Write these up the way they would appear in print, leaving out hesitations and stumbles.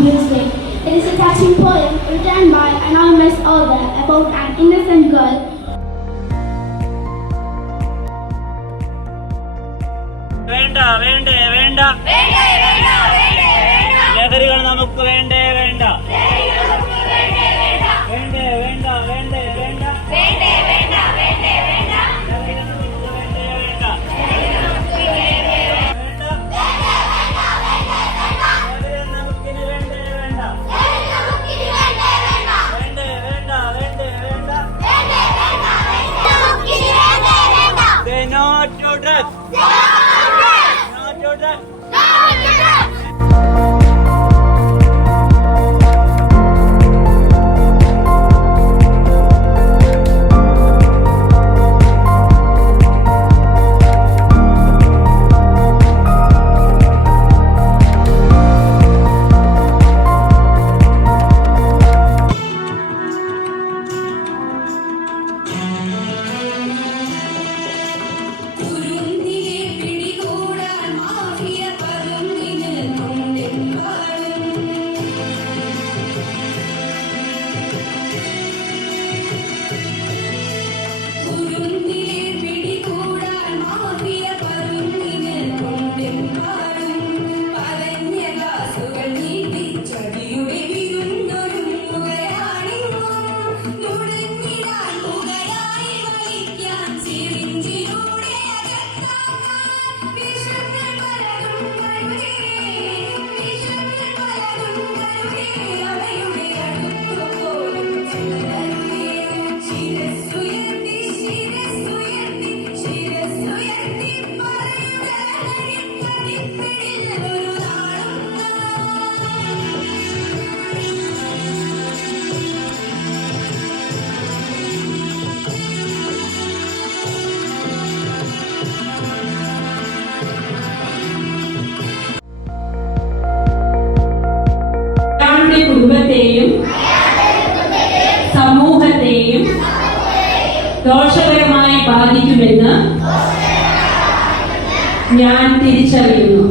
abused me. It is a touching poem written by an anonymous author about an innocent girl. വേണ്ട വേണ്ടേ വേണ്ട ലഹരികൾ നമുക്ക് വേണ്ടേ വേണ്ട വേണ്ടേ വേണ്ട വേണ്ടേ വേണ്ട No to drugs. No to drugs. കുടുംബത്തെയും സമൂഹത്തെയും ദോഷകരമായി ബാധിക്കുമെന്ന് ഞാൻ തിരിച്ചറിയുന്നു.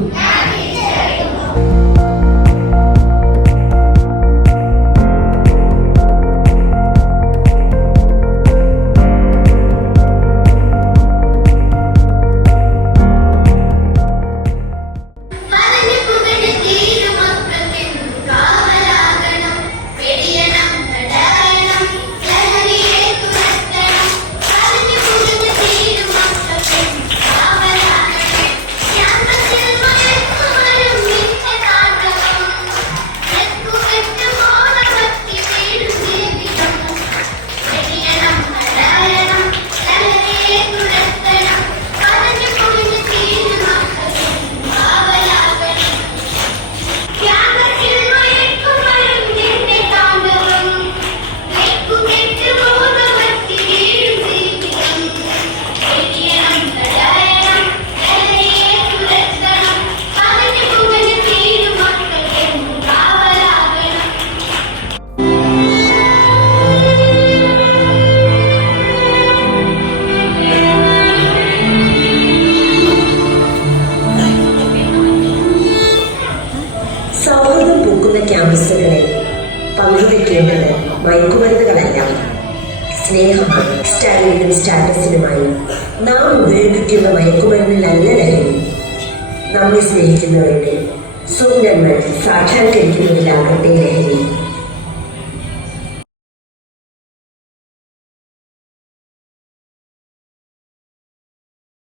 ക്യാമ്പസുകളിൽ പങ്കുവയ്ക്കേണ്ടത് മയക്കുമരുന്നുകളല്ല, സ്നേഹമാണ്. സ്റ്റൈലിനും സ്റ്റാറ്റസിനുമായി നാം ഉപയോഗിക്കുന്ന മയക്കുമരുന്നിലല്ല ലഹരി. നമ്മെ സ്നേഹിക്കുന്നവരുടെ സ്വപ്നങ്ങൾ സാക്ഷാത്കരിക്കുന്നതിലാകട്ടെ ലഹരി.